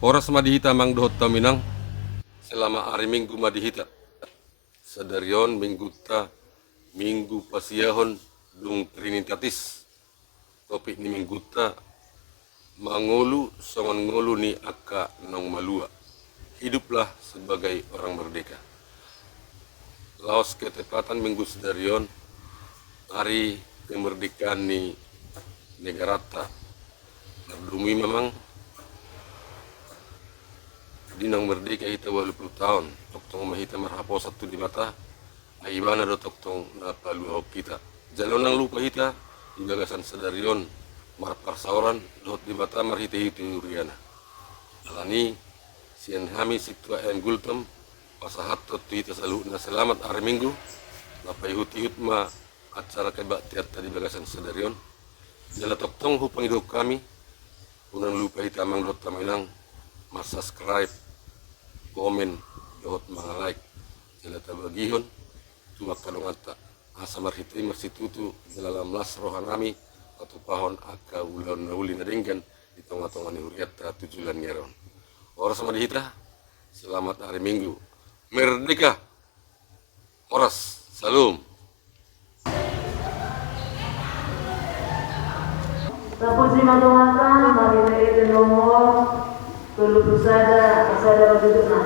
Oras madihita mang dohot taminang selama hari Minggu madihita. Sadarion mingguta Minggu pasiyahon dung Trinitatis. Topik ni mingguta mangulu songon ngulu ni aka nong malua. Hiduplah sebagai orang merdeka. Laos ketepatan minggu sadarion hari kemerdekaan ni negarata. Nardumi memang dinang merdeka hita 80 tahun. Toktong mahita marhapo satu di mata. Aibana do toktong napaluhau kita. Jalonang lupa hita di bagasan sadarion marparsauran dohot di mata marhita hita uriana. Alani sian hami situa en gultam pasahat tu hita saluna selamat hari Minggu. Lapai hut ma acara kebaktian tadi bagasan sadarion. Jala toktong hupang hidup kami. Unang lupa hita mang dohot taminang subscribe, komen, dohot mga like. Jala tabagihon, tumak kalungata. Asa marhita marsitutu dalam las rohanami atau pahon aka ulan nauli nadinggan di tengah-tengah ni huriata tujulan ngeron. Oras madihita, selamat hari Minggu. Merdeka! Oras, salam. Tapos dimatuakan, mari nomor perlu pusada duduk na.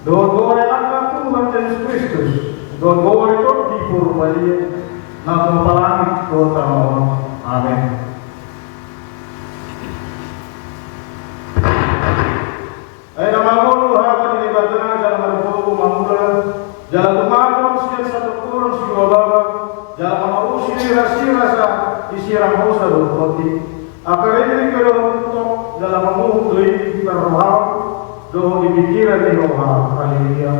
Dua dia na mapalangit ko tamo. Amen. Ay namamulu hapa nilibadana jala marufuku mamula jala tumato siya sa tukuran si Baba jala mausi rasa isirang hosa do akarini kalau untuk dalam mengumpulkan terroham doa dipikiran di roha. Haleluya.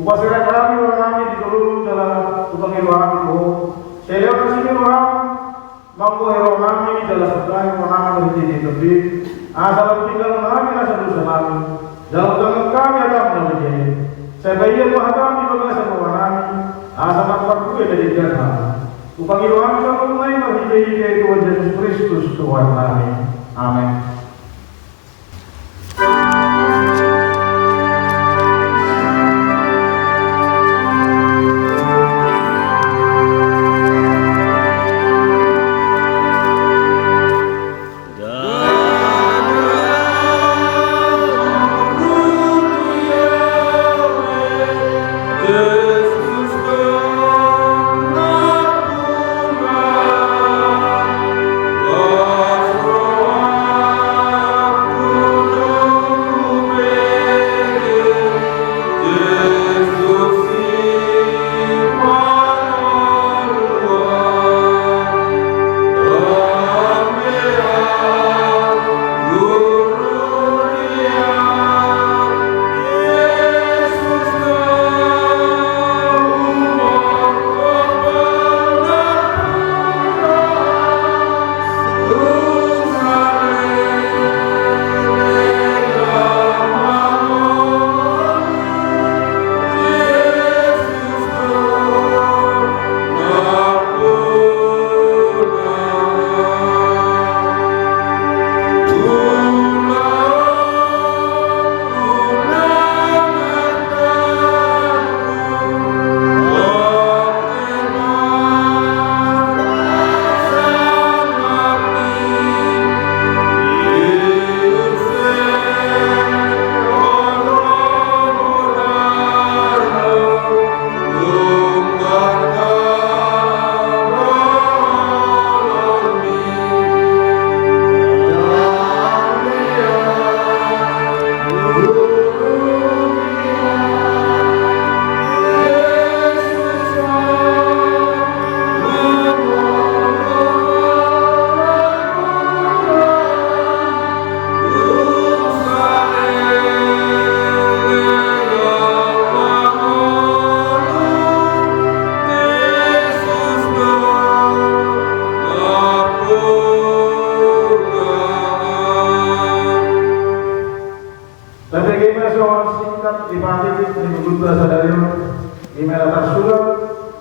Upasira kami kami di dulu dalam utang kami ko. Saya kasih roham, mampu kami dalam sebelah kami di tepi. Asal tinggal kami asal dosa kami. Dalam tangan kami ada menjadi. Saya bayar kami bagi semua kami. Asal aku dari jalan. Upang kami sama mulai menjadi Tuhan Yesus Kristus Tuhan kami. Amin.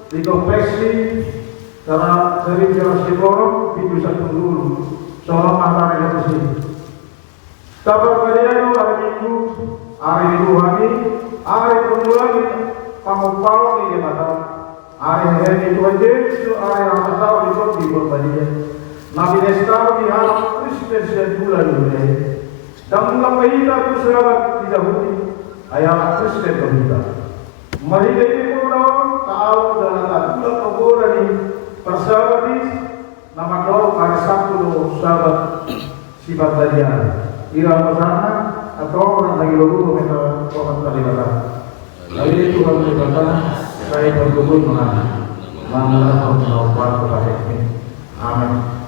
Dikonfeksi karena sering jelas diborong itu satu dulu soal matanya itu sih. Sabar kalian hari Minggu, hari Tuhan, hari permulaan pangupau di mata. Hari itu aja itu hari yang tahu itu di berbalik. Nabi Nestor di hari Kristen sebulan dulu. Dan mengapa kita itu selamat tidak bukti ayat Kristen kita. Mari kita tahu dalam aturan keburan ini persahabati nama kau hari Sabtu sahabat sifat tadian irama sana atau orang lagi lalu minta Tuhan tadi kata lalu Tuhan berkata saya berkebun mengenal menolak kepada ini. Amin.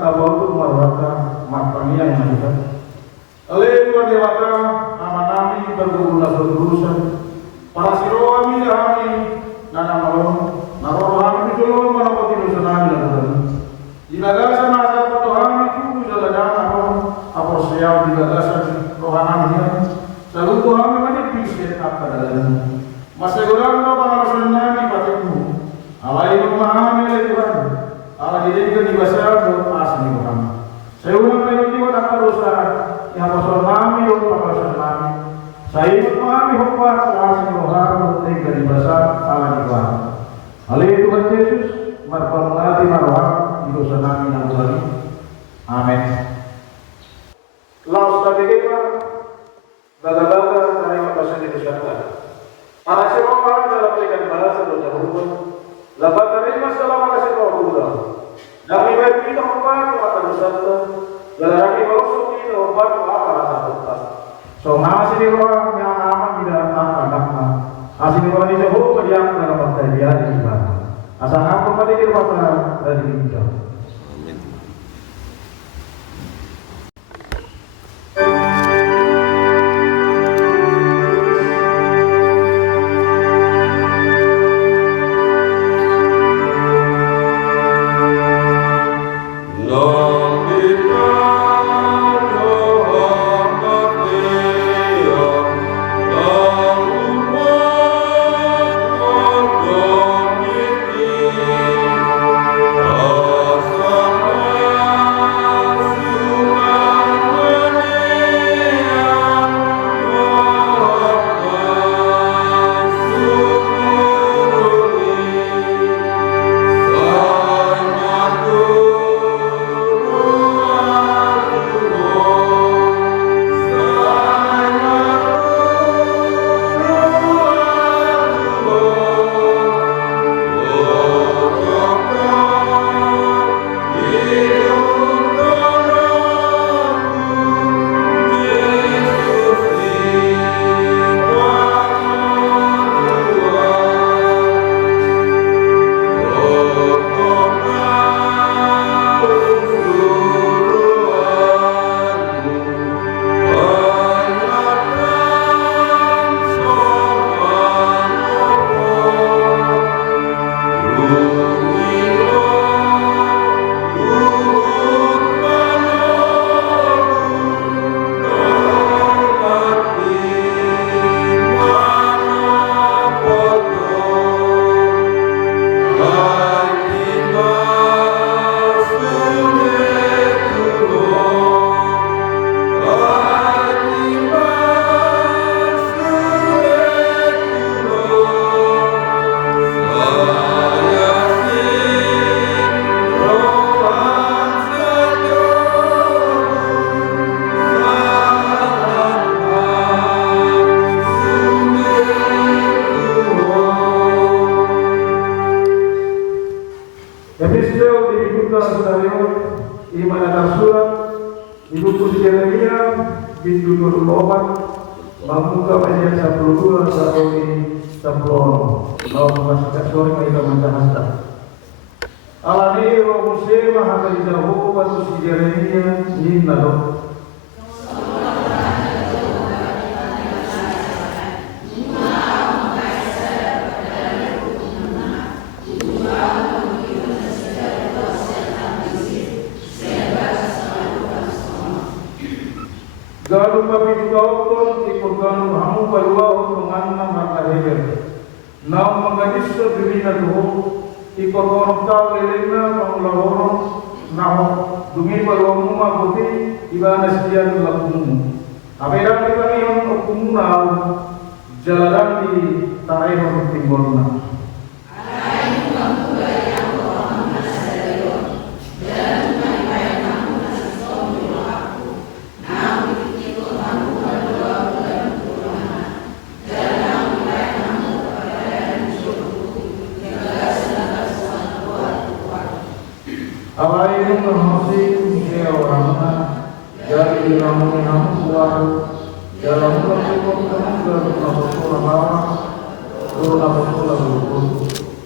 tabaruku marwata marpanian kita. Ale Tuhan dewata aman nami berguna berurusan para siroa mi kami nana malon naroh kami dulu manapati dosa nami dan dilagasan asa Tuhan itu jalan apa siap dilagasan rohanami selalu Tuhan kami pisah apa dalam masa orang pengalaman nami patiku alai memahami oleh Tuhan ala dijadikan di bahasa asli Tuhan saya ulang lagi apa dosa yang pasal nami atau pasal nami saya memahami hukum asli Tuhan ketika di bahasa ala Tuhan alai Tuhan Yesus marhamati marham di dosa nami yang lagi amin. Laos tadi kita baga-baga dari bahasa Indonesia. Para siapa dalam berikan balasan dosa hukum, labat terima selama kasih Tuhan. Dami baik kita obat maka dosa Lalaki bosok kita obat apa rasa tetap. So masih di ruang yang aman tidak apa. Asal di ruang itu hukum yang dalam waktu dia di sana. Asal aku tadi di ruang dari hijau. Mamuka banyak 12 Saroni Sablon Lalu masukkan sore mereka mencahasta Alani wa musema haka izahu wa tusijarenia Ninna lo Galu papi kauton ikutkan hamu balwa menganna mata heger. Nau mengadis sebina tuh ikutkan tau lelena mengulahorong nau dumi balwa muma putih ibana sekian lakumu. Aperan kita yang hukum nau jalan di tarehan timbulna. Awalnya menghasil usia orangnya dari namun kuat dalam melakukan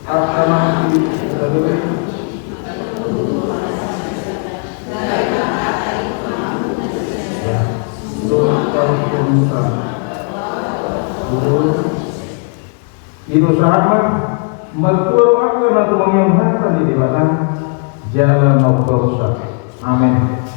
akan nanti Musa. Ino sahabat mertua akan aku mengingatkan di belakang jalan Oktober. Amin.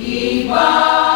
Iba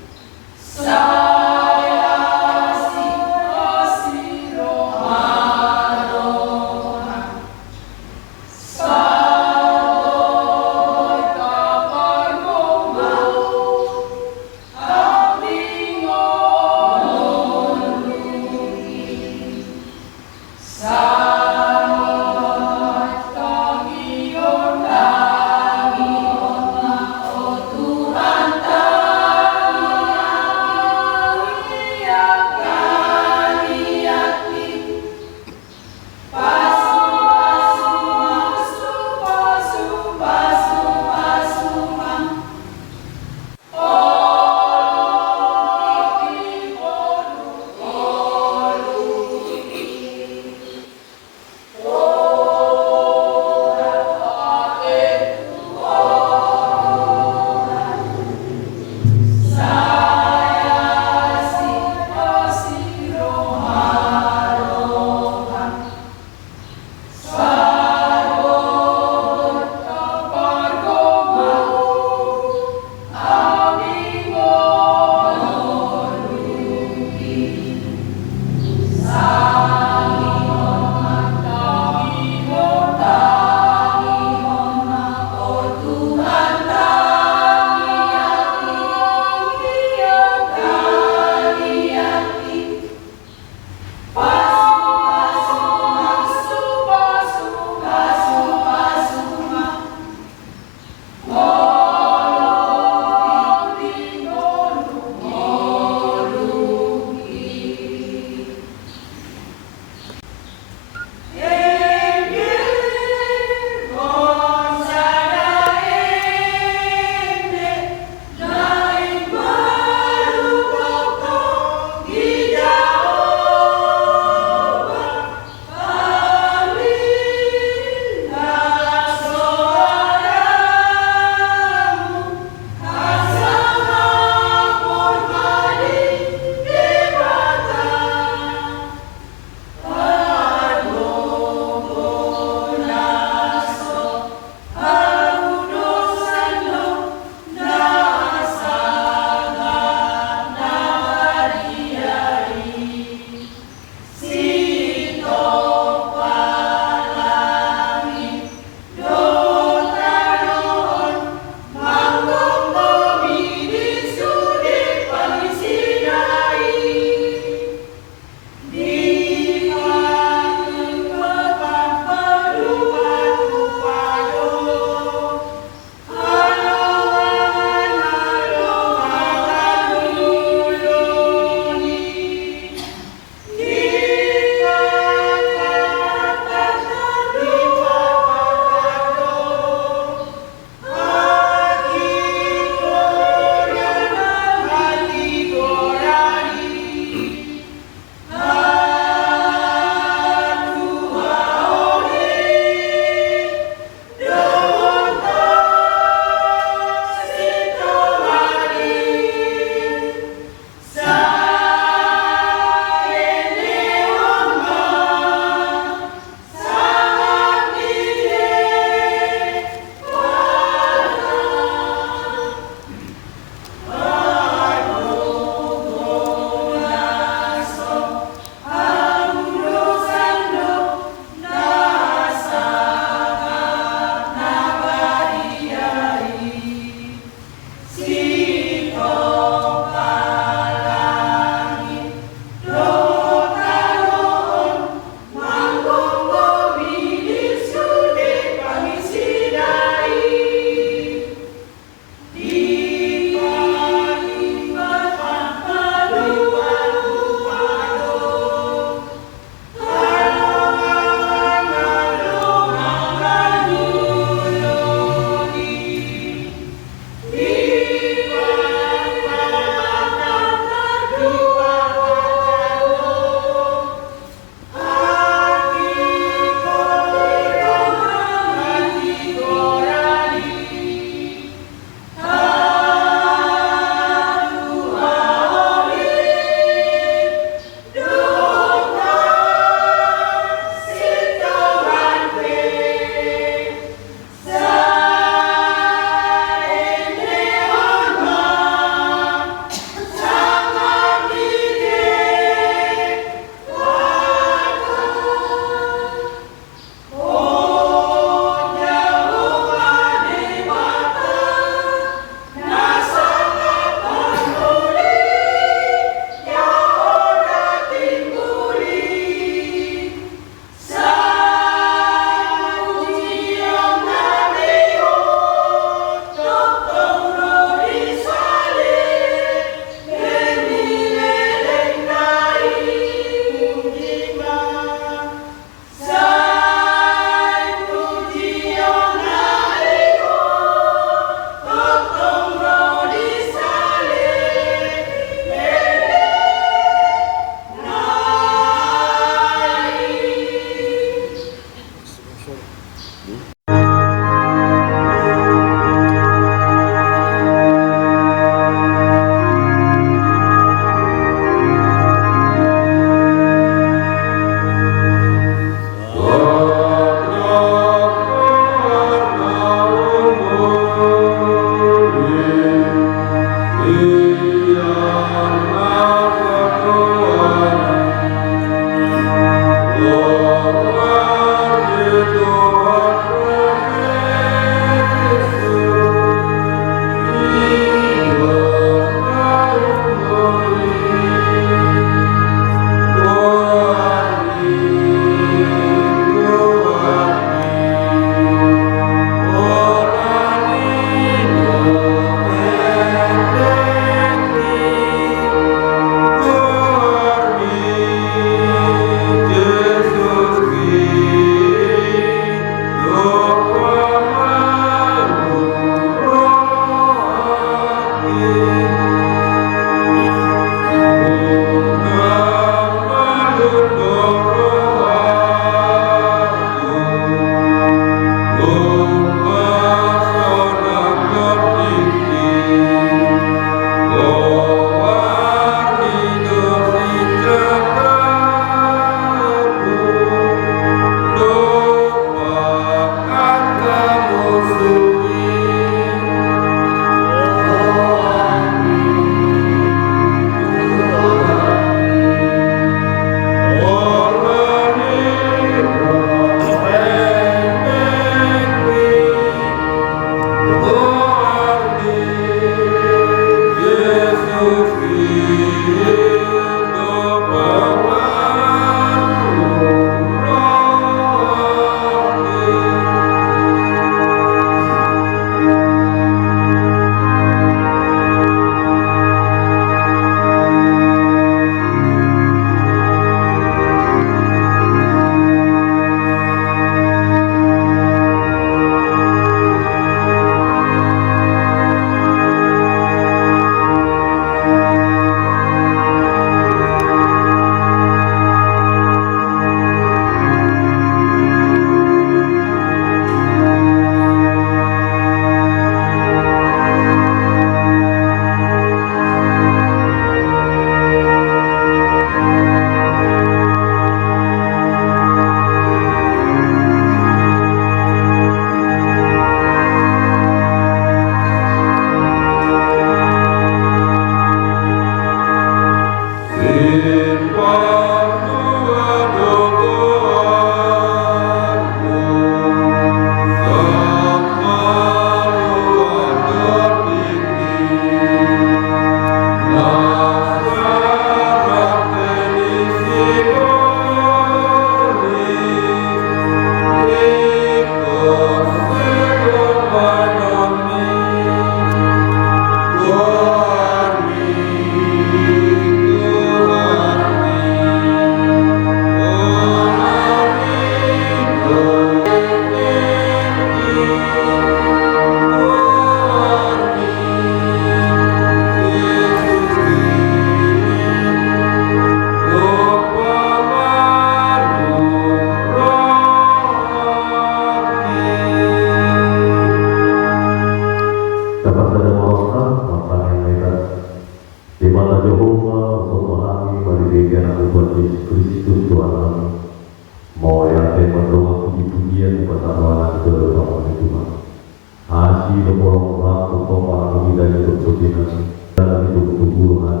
nasi do polong raku para kita itu tujuan dalam itu tujuan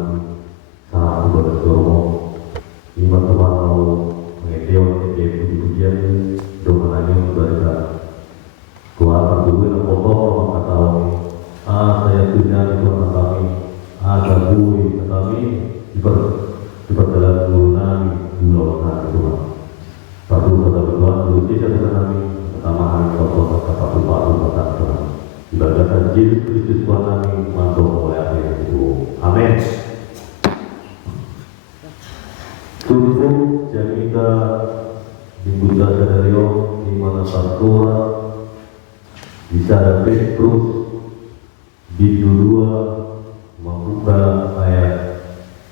sangat berdorong lima Tuhan mau mengeteon itu tujuan domananya mereka kuasa tujuan kotor kata saya punya itu kami ada bui kami diperdalam gulungan gulungan Tuhan satu Tuhan lucu saja kami tambahan kotor kata paru kata Tuhan ibadah Yesus Kristus Tuhan kami mantul oleh akhir itu amin. Tutup jamita dibuka sadario di mana pastora bisa ada Petrus di 2 membuka ayat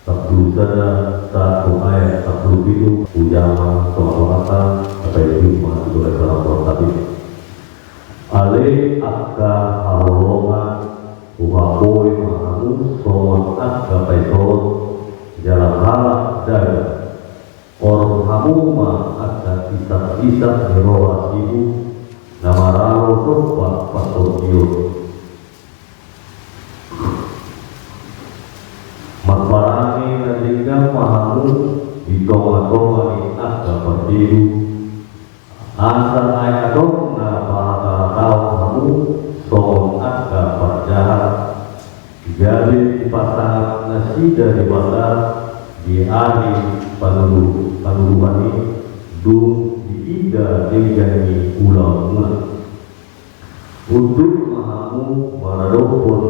41 ayat 47 ujaman soal apa itu masuk oleh orang tapi ale akka halongan uhapoi mahamu soal akka paisol jalan halak dari orang hamuma akka kisah-kisah heroa ibu nama raro sobat pastor Matbarani nandiga mahamu di tonga-tonga ni akka perdiru asal ayatong na pahatau kamu soal akka perjahat jadi pasangan nasi dari bandar di hari panuruhan ini dung di ida dijani ulang-ulang untuk mahamu maradopon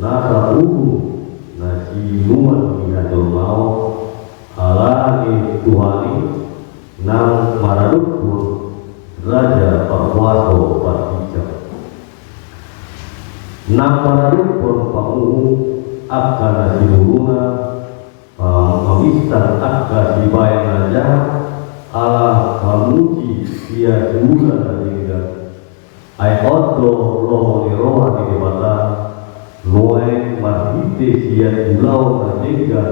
nasa nasi nuan ilatul mau ala ni Tuhani nang maradukun raja perwaso partijak nang maradukun pamuhu akka nasi nuruna mamistan akka sibayang raja ala kamuji dia semula nantiga ay odo rohoni rohani debata noe marhite siya ulau nantiga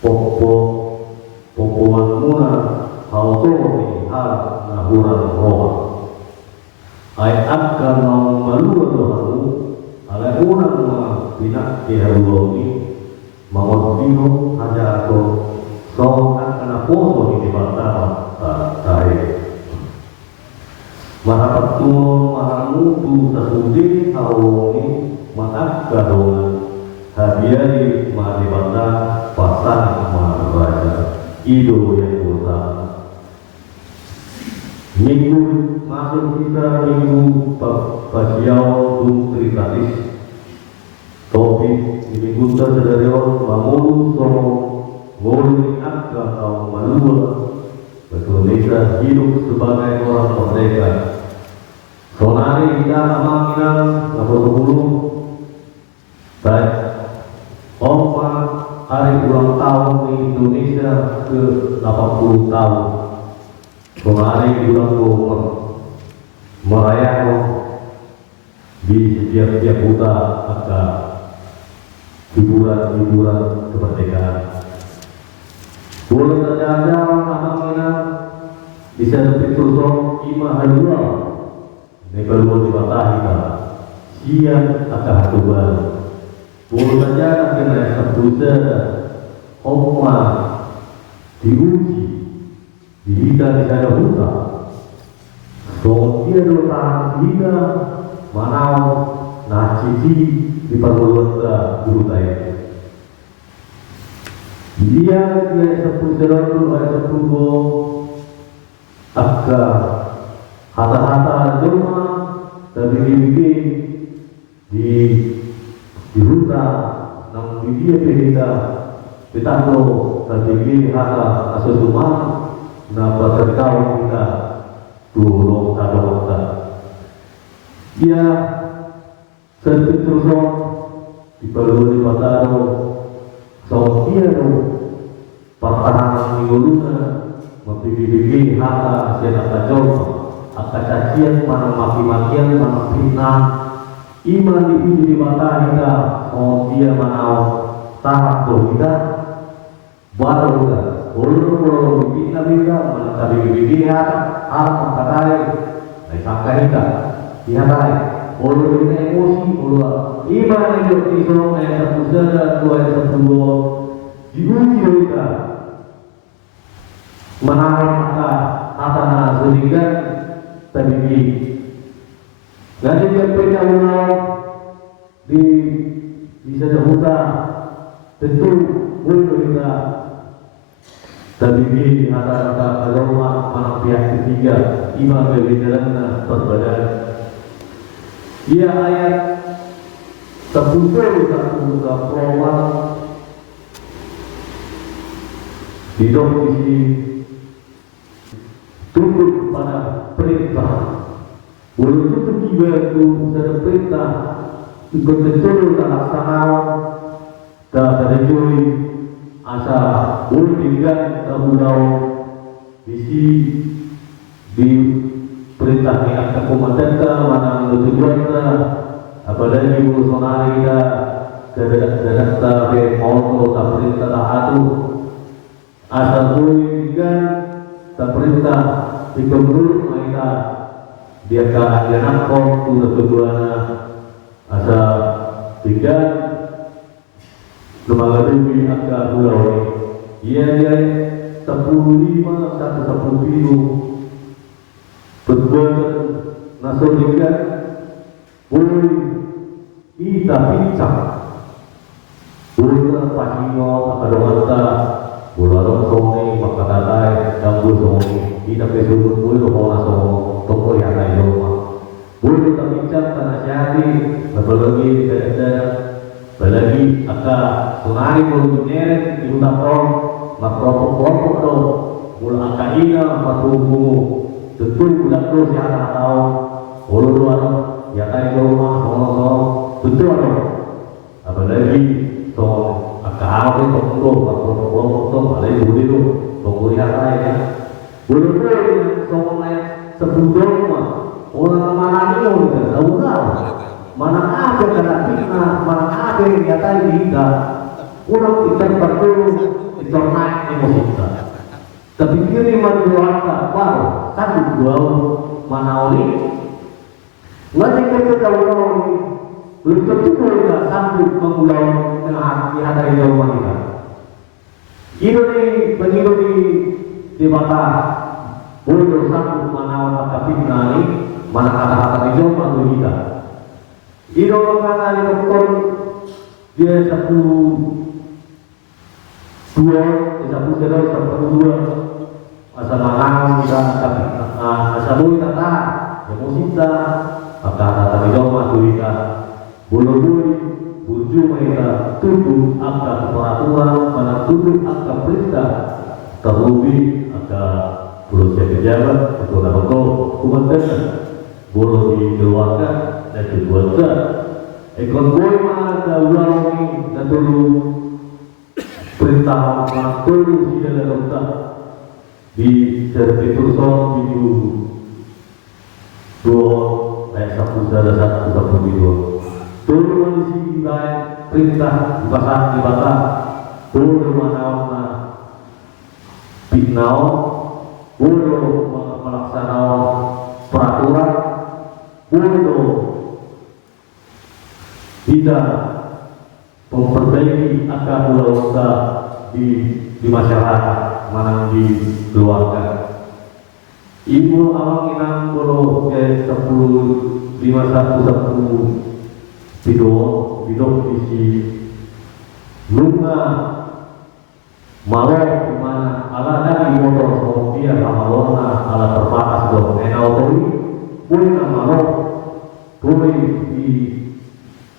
popoan muna hautoni hal nahuran roha ay akka nang malua dohanu ala unang mga pinakti haruloni mangotino haja ato so akan poso ini pertama tahe mahapatuno mahamutu tasudi hauloni maakka dongan hadiari madibata pasang maharaja ido yang utama minggu masuk kita minggu pasiau dung tritalis topik minggu tersedarion mamulu somo ngoluni akka kaum malua Indonesia hidup sebagai orang merdeka sonari kita amanginan ngapur-ngapur baik Opa hari ulang tahun di Indonesia ke 80 tahun sonari ulang tahun merayakan di setiap kota ada hiburan kemerdekaan. Boleh saja namanya bisa diturut imah halua, nekalua dibatahi siang akan hatuan. Boleh saja kena sabda Oma diuji dihita di sana huta. So dia doa hingga manau naciti di perluan huta itu. Dia sepuluh akka hata-hata joma terbibi di hutan nang dia kita tahu terbibi hata asal napa terkau kita turun kadang dia terus di perlu dipataro so dia pertahanan minguluna membibi hata siapa kacau akan cacian mana maki-makian mana fitnah iman diuji di mata kita oh dia mana tahap kita baru kita kalau kita mana tadi bibi hata apa kata dari sangka kita dia ulu ini emosi ulu iman itu isong ayat 1 ayat 2 diuji kita menahan kata sehingga tadi jadi berbeda ulang di bisa hutan tentu ulu kita tadi di kata agama mana pihak ketiga iman berbeda perbedaan. Ia ayat terputus satu program di sisi tunduk pada perintah. Walaupun itu tiba itu ada perintah ikut betul terlaksana dan terjadi asa boleh tinggal terbulau di perintah yang akan komandan mana tujuan apalagi urusan kita kedadak mau tak perintah itu asal boleh tinggal tak perintah dikembur mereka dia akan kau tujuan asal tinggal lembaga demi akan pulau dia 15 perbuatan nasional boleh kita bincang boleh pasimo adawanta bularong songi makatatai dambu songi kita besok boleh orang songi toko yang lain boleh kita bincang tanah syahdi apalagi apalagi akan sunari boleh nyeret di hutan tol makropok do boleh akaina matubu tentu bulan terus yang akan tahu ulu ya kayak rumah sono tentu ada apalagi so akal itu tunggu ada dulu tunggu yang lain belum sono lain sebelumnya orang mana ini udah tahu nggak mana ada kena fitnah mana ada yang nyata kita orang kita perlu naik emosi kita tapi kiri manusia baru satu dua mana oli wajib kita tahu oli belum tentu kita sanggup mengulang dengan hati dari rumah kita ini di mata boleh sanggup mana tapi nari mana kata-kata di rumah kita ini orang yang dokter dia satu dua asa mangang kita asa boleh kata emosi kita kata di rumah kita boleh buju mereka tutup angka peraturan mana tutup angka perintah terlebih angka berusia pejabat itu adalah komandan boleh dikeluarkan dan dibuatkan ekor boy mana ulang ini dan dulu perintah mana dulu tidak ada dokter di tertutup video 2 ayat 1 ada 1 video dulu di perintah di pasar dulu mana pinau dulu melaksanakan peraturan dulu tidak memperbaiki akar keluarga di masyarakat mana di keluarga ibu awak inang bolo ke 10 video isi lunga malah mana ala dari motor dia amalona ala terbatas dong autori boleh malah boleh di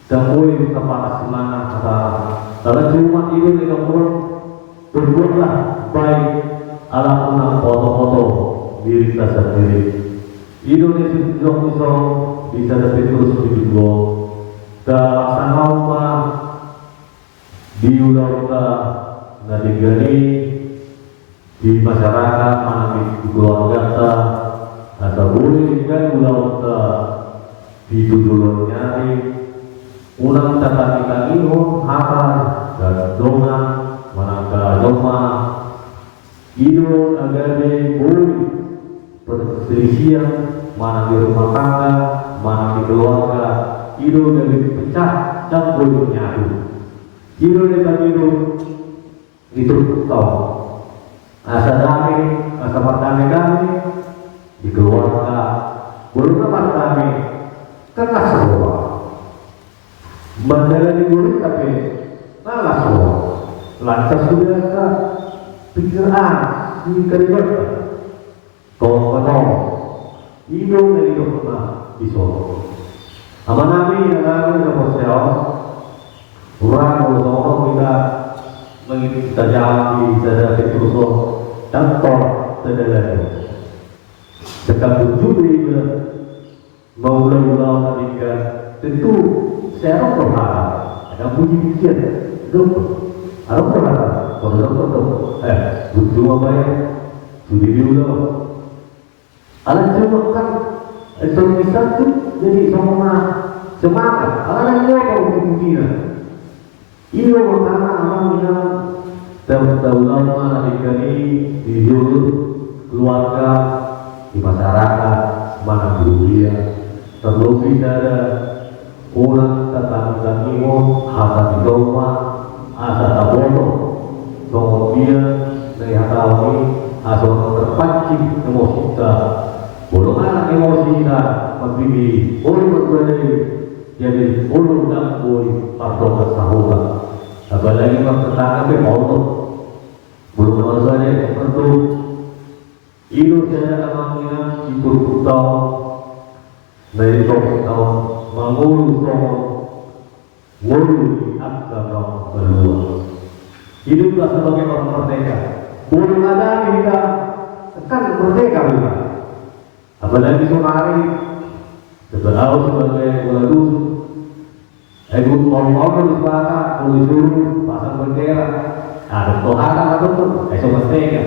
dan boleh terbatas mana kalau cuma itu tidak berbuatlah baik ala punah foto-foto diri kita sendiri Indonesia bisa dapat terus video dan sanama diulang negeri di masyarakat mana di keluarga kita atau boleh kan ulang di dulu nyari ulang tata kita ini hafal dan doa manakala doa Idul agami boleh perselisihan mana di rumah tangga mana di keluarga Iro dari pecah dan boleh menyatu. Iro dari Iro itu tahu. Asa damai, asa damai di keluarga, boleh tempat damai, kena semua. Menjalani boleh tapi malah semua. Lantas sudah ke pikiran di kerja. Kau kenal, Iro dari dokter di Solo. Ama namin ang naposeo, orang bersama kita mengikuti tajam di dalam Petruso dan Tor terdalam. Sekarang juga mula-mula ketika tentu saya berharap ada puji pikir, dokter, ada berharap kalau dokter, butuh apa ya, sudah dulu. Alat cuma kan itu bisa tu jadi semangat. Alat yang kau kemungkinan. Ia makana amalnya terutama mana di hidup keluarga di masyarakat mana dunia terlebih ada orang tetangga imo ada di rumah ada tabono kemudian dari hati asal terpancing emosi kita golongan emosi kita memilih oleh berbeda jadi ulu dan boy pardon bersahuran apalagi mempertahankan Allah belum saja tentu itu saya akan ikut tahun dari tahun mengurus tahun ngurus agama berdua hiduplah sebagai orang merdeka belum ada kita kan merdeka juga apalagi sehari sebagai bola dusun ngomong di sekolah kalau disuruh pasang bendera ada tohara atau pun merdeka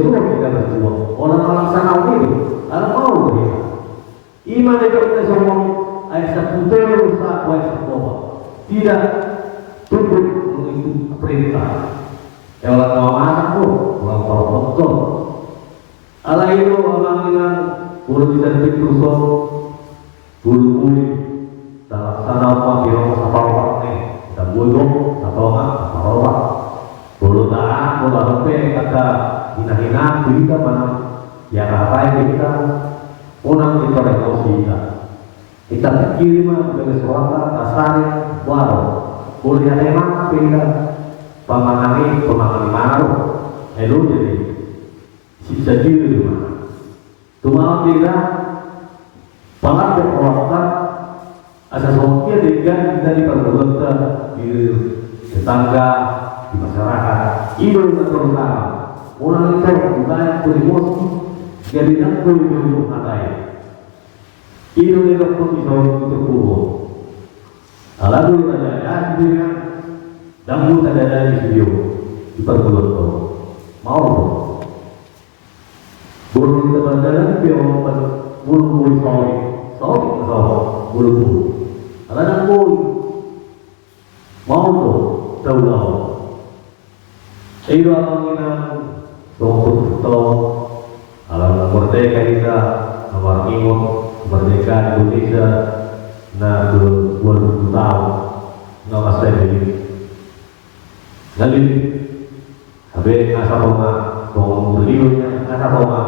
dua kita berdua orang sana itu ada mau begitu iman itu kita semua seputar sahabat sekolah tidak tunduk mengikuti perintah orang mau anak pun orang betul Allah itu orang boleh bisa dipikirkan bulu-bulu dalam sana apa biro sapawak nih dan bulu sapawak bulu tanah bulu apa kata hina-hina kita mana ya apa kita orang itu emosi kita pikir mah dari suara dasar baru boleh ada yang kita pemangani mana jadi sisa diri mana cuma kita banget berkorban asas wakil dengan kita diperbolehkan di tetangga di masyarakat itu terutama orang itu bukan emosi jadi nak boleh mengatai itu tidak pun bisa terpuruk lalu kita ada sendirian dan kita ada di studio diperbolehkan mau boleh kita berjalan biar bulu bulu ada pun mau tahu itu akan kita tahu alam merdeka kita nomor imut merdeka Indonesia na 2000 tahun nama saya ini jadi habis asal poma beliaunya asal poma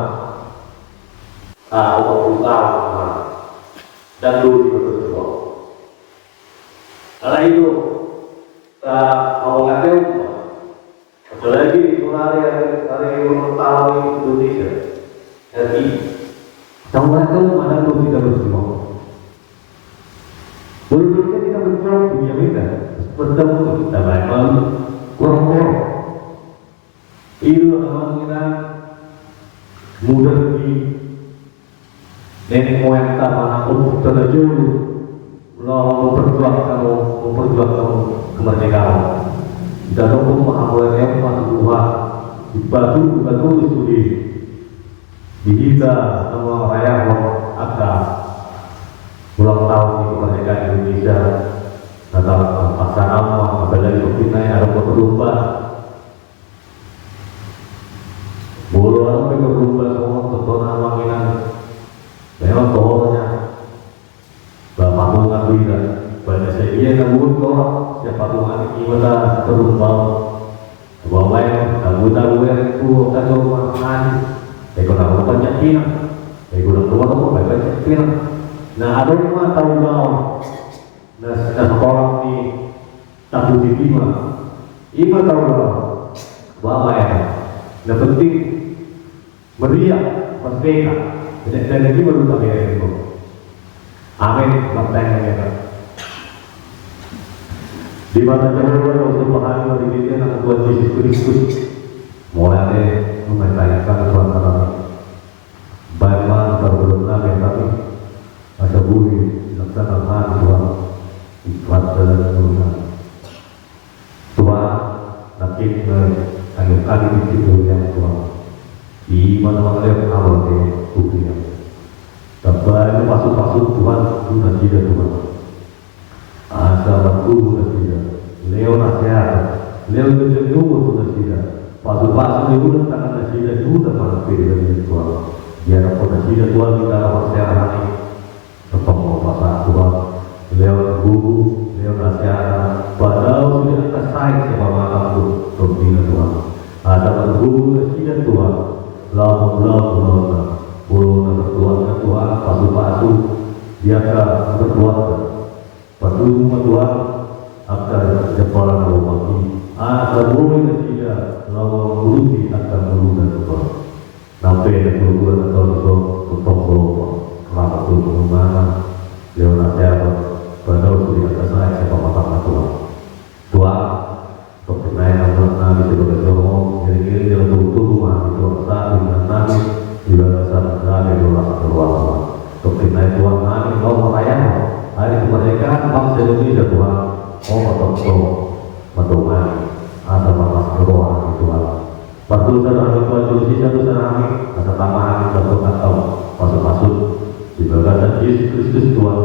utama dan dulu berdua. Karena itu mau ngapain? Apalagi hari ulang tahun Indonesia. Jadi tahun itu mana pun kita berdua. Boleh kita berdua punya kita bertemu kita baik kurang itu kita mudah di nenek moyang kita manapun terjun memperjuangkan kemerdekaan dan hukum mahamulanya Tuhan dibatu studi dihita nama raya agama ulang tahun di kemerdekaan Indonesia dalam pelaksanaan apalagi kita yang ada berlomba boleh orang berlomba semua tertona wanginan memang tohnya bapak mengambil banyak saya namun kok siapa Tuhan kita terumpam bahwa yang anggota gue itu kado makan ekonomi banyak pina ekonomi tua tuh banyak pina nah ada yang tahu kau nah sekolah di tahun di ima tahu kau bahwa ya nah penting meriah merdeka dan ini baru tak itu amin bertanya di mana jauh untuk pahami dari kita nak buat Yesus Kristus mulai mengaitkan Tuhan kami bagaimana terberuna kami ada budi laksanakan Tuhan ikhlas dalam Tuhan Tuhan nakin ayo kali itu yang Tuhan di mana yang awal ke buktinya tapi pasuk-pasuk Tuhan sudah tidak Tuhan sahabat guru tidak, Leo nasihat, Leo itu juga tidak. Pasu-pasu itu tangan tidak juga mampir dari Tuhan. Dia dapat nasihat Tuhan kita dapat sehat ini. Tetap mau pasang Tuhan, Leo guru, Leo nasihat. Padahal sudah kesai siapa makan tu, tidak Tuhan. Sahabat guru nasihat Tuhan, lawan, Tuhan, pasu-pasu, dia akan berbuat. Padahal Tuhan akan jepara bagi boleh tidak lawan beruti akan meludah Tuhan sampai ada keluar atau untuk kelapa turun mana leona siapa padahal sudah akan saya siapa matang Tuhan Tuhan untuk kenaikan Nabi sebagai seorang kiri-kiri dalam tubuh itu saat dengan Nabi di dalam Nabi doa keluar untuk kenaikan Tuhan Nabi kau merayang hari kemerdekaan bangsa Indonesia Tuhan betul mendomani asal malas berdoa Tuhan Padahal dalam Tuhan Yesus satu kami asal tambahan satu atau masuk-masuk di bagian Yesus Kristus Tuhan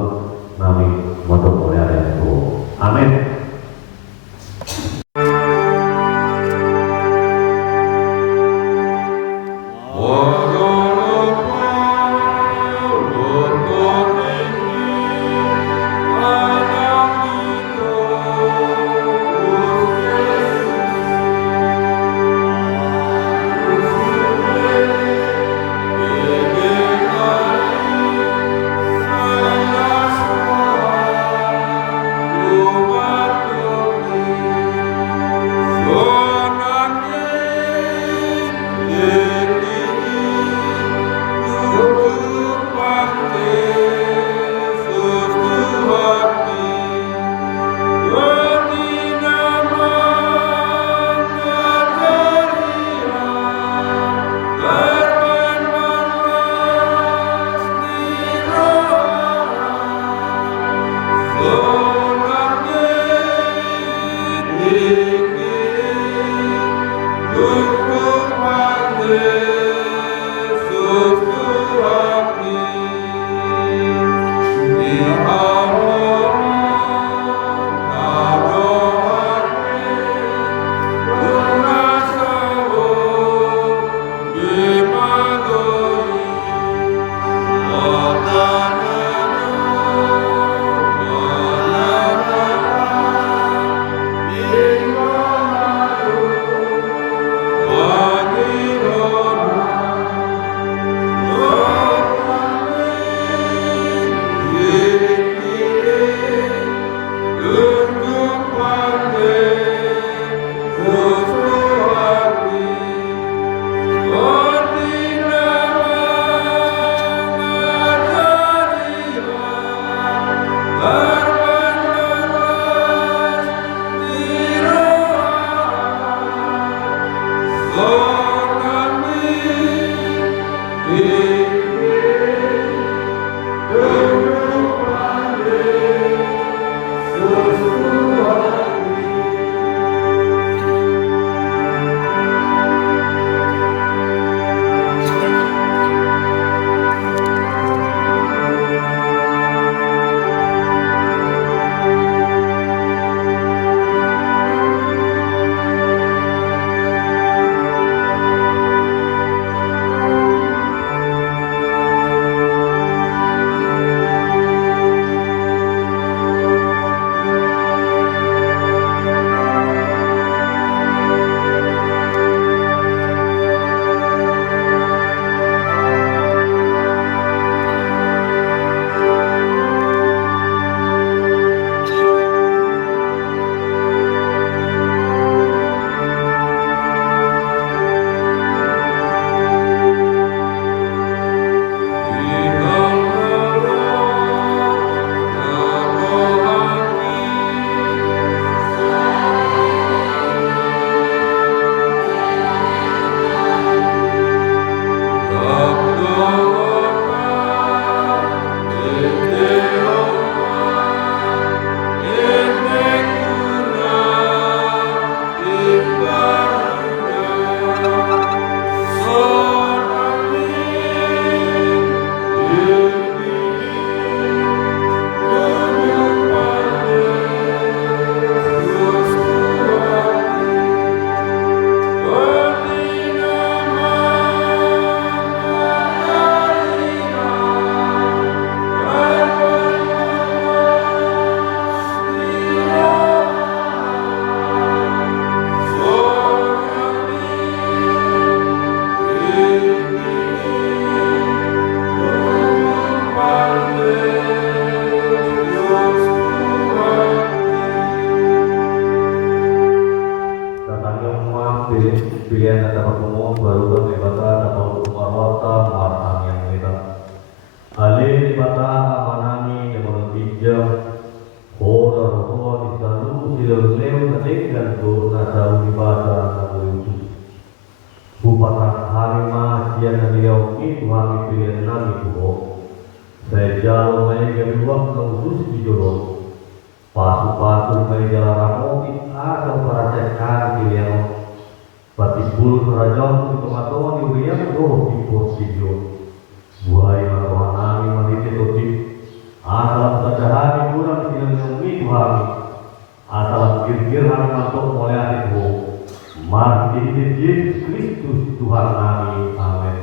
kami motor oleh ada Tuhan amin. Amin. untuk nasa unibasa nabuyu bupatan harima sian nabiyau itu kami pilihan nami tuho saya jauh main kedua khusus di jolo pasu-pasu main jalan ramoki atau para cekar pilihan patibul kerajaan itu kematuan di wilayah doh di posisiyo buhay makawanami maniti totip asal sadahani kurang sinang itu kami asal kir-kir kami masuk mulai hatiku mari Yesus Kristus Tuhan kami amin.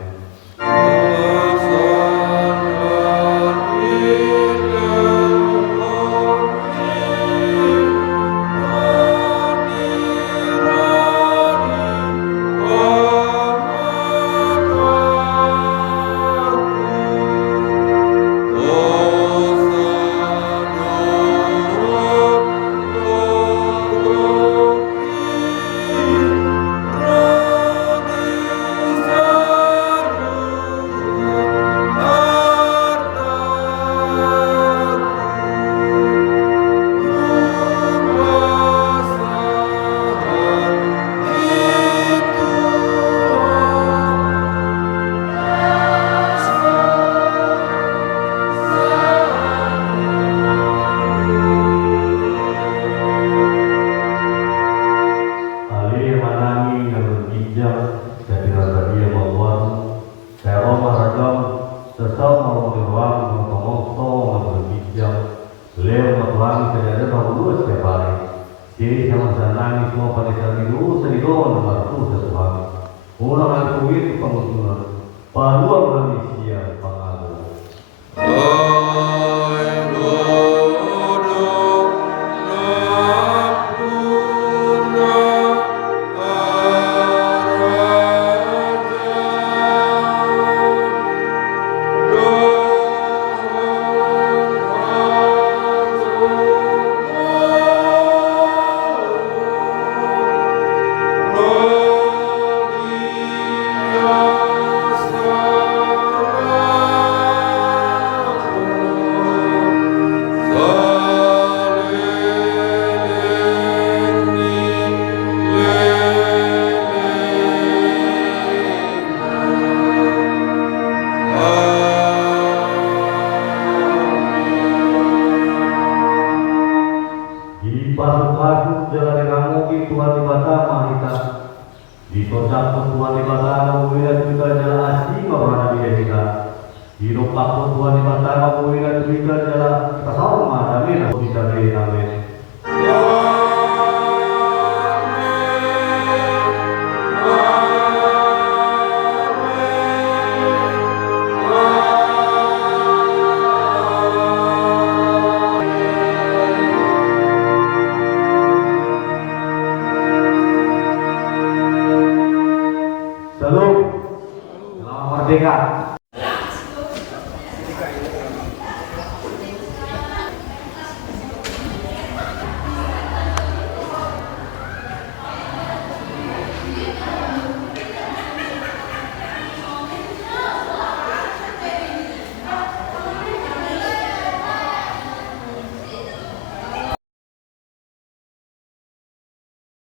Selamat merdeka.